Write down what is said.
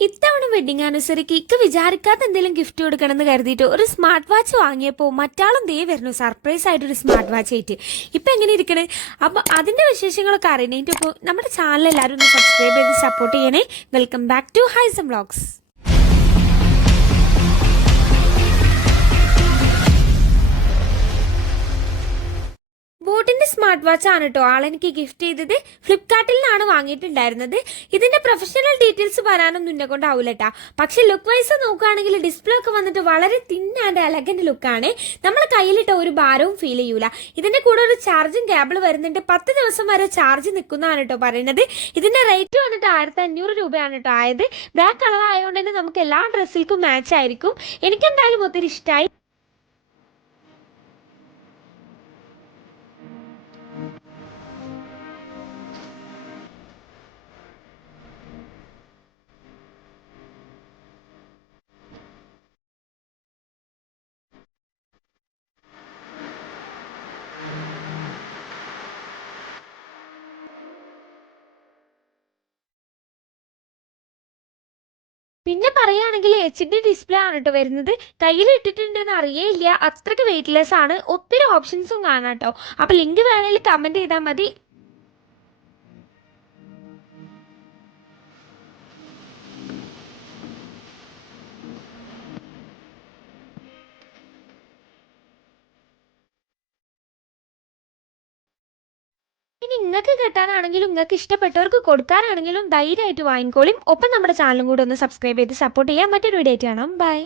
ഇത്തവണ വെഡിങ് ആനിവേഴ്സറിക്ക് ഇക്ക് വിചാരിക്കാത്ത എന്തെങ്കിലും ഗിഫ്റ്റ് കൊടുക്കണമെന്ന് കരുതിയിട്ട് ഒരു സ്മാർട്ട് വാച്ച് വാങ്ങിയപ്പോൾ മറ്റാളും ദേ വരുന്നു. സർപ്രൈസ് ആയിട്ട് ഒരു സ്മാർട്ട് വാച്ച് ആയിട്ട്. ഇപ്പം എങ്ങനെ ഇരിക്കണേ? അപ്പോൾ അതിന്റെ വിശേഷങ്ങളൊക്കെ അറിയണേ. ഇപ്പോൾ നമ്മുടെ ചാനൽ എല്ലാവരും ഒന്ന് സബ്സ്ക്രൈബ് ചെയ്ത് സപ്പോർട്ട് ചെയ്യണേ. Welcome back to Haisam vlogs ബോട്ടിന്റെ സ്മാർട്ട് വാച്ച് ആണ് കേട്ടോ ആളെനിക്ക് ഗിഫ്റ്റ് ചെയ്തത്. ഫ്ലിപ്കാർട്ടിൽ നിന്നാണ് വാങ്ങിയിട്ടുണ്ടായിരുന്നത്. ഇതിന്റെ പ്രൊഫഷണൽ ഡീറ്റെയിൽസ് പറയാനൊന്നും എന്നെ കൊണ്ടാവൂല കേട്ടാ പക്ഷെ ലുക്ക് വൈസ് നോക്കുകയാണെങ്കിൽ ഡിസ്പ്ലേ ഒക്കെ വന്നിട്ട് വളരെ തിൻ ആൻഡ് എലഗന്റ് ലുക്കാണ് നമ്മൾ കയ്യിലിട്ട ഒരു ഭാരവും ഫീൽ ചെയ്യൂല. ഇതിന്റെ കൂടെ ഒരു ചാർജിങ് കേബിൾ വരുന്നുണ്ട്. പത്ത് ദിവസം വരെ ചാർജ് നിൽക്കുന്നതാണ് കേട്ടോ പറയുന്നത്. ഇതിന്റെ റേറ്റ് വന്നിട്ട് ആയിരത്തി അഞ്ഞൂറ് രൂപയാണ് കേട്ടോ ആയത് ബ്ലാക്ക് കളർ ആയതുകൊണ്ട് തന്നെ നമുക്ക് എല്ലാ ഡ്രസ്സിൽക്കും മാച്ച് ആയിരിക്കും. എനിക്കെന്തായാലും ഒത്തിരി ഇഷ്ടമായി പിന്നെ പറയുകയാണെങ്കിൽ എച്ച് ഡി ഡിസ്പ്ലേ ആണ് കേട്ടോ വരുന്നത്. കയ്യിൽ ഇട്ടിട്ടുണ്ടെന്ന് അറിയേയില്ല. അത്രയ്ക്ക് വെയിറ്റ്ലെസ് ആണ്. ഒത്തിരി ഓപ്ഷൻസും കാണാം കേട്ടോ അപ്പോൾ ലിങ്ക് വേണമെങ്കിൽ കമന്റ് ചെയ്താൽ മതി. ഇനി നിങ്ങൾക്ക് കിട്ടാനാണെങ്കിലും നിങ്ങൾക്ക് ഇഷ്ടപ്പെട്ടവർക്ക് കൊടുക്കാനാണെങ്കിലും ധൈര്യമായിട്ട് വാങ്ങിക്കോളും. ഒപ്പം നമ്മുടെ ചാനലും കൂടെ ഒന്ന് സബ്സ്ക്രൈബ് ചെയ്ത് സപ്പോർട്ട് ചെയ്യാൻ മറ്റൊരു വീഡിയോ ആയിട്ട് കാണാം. ബൈ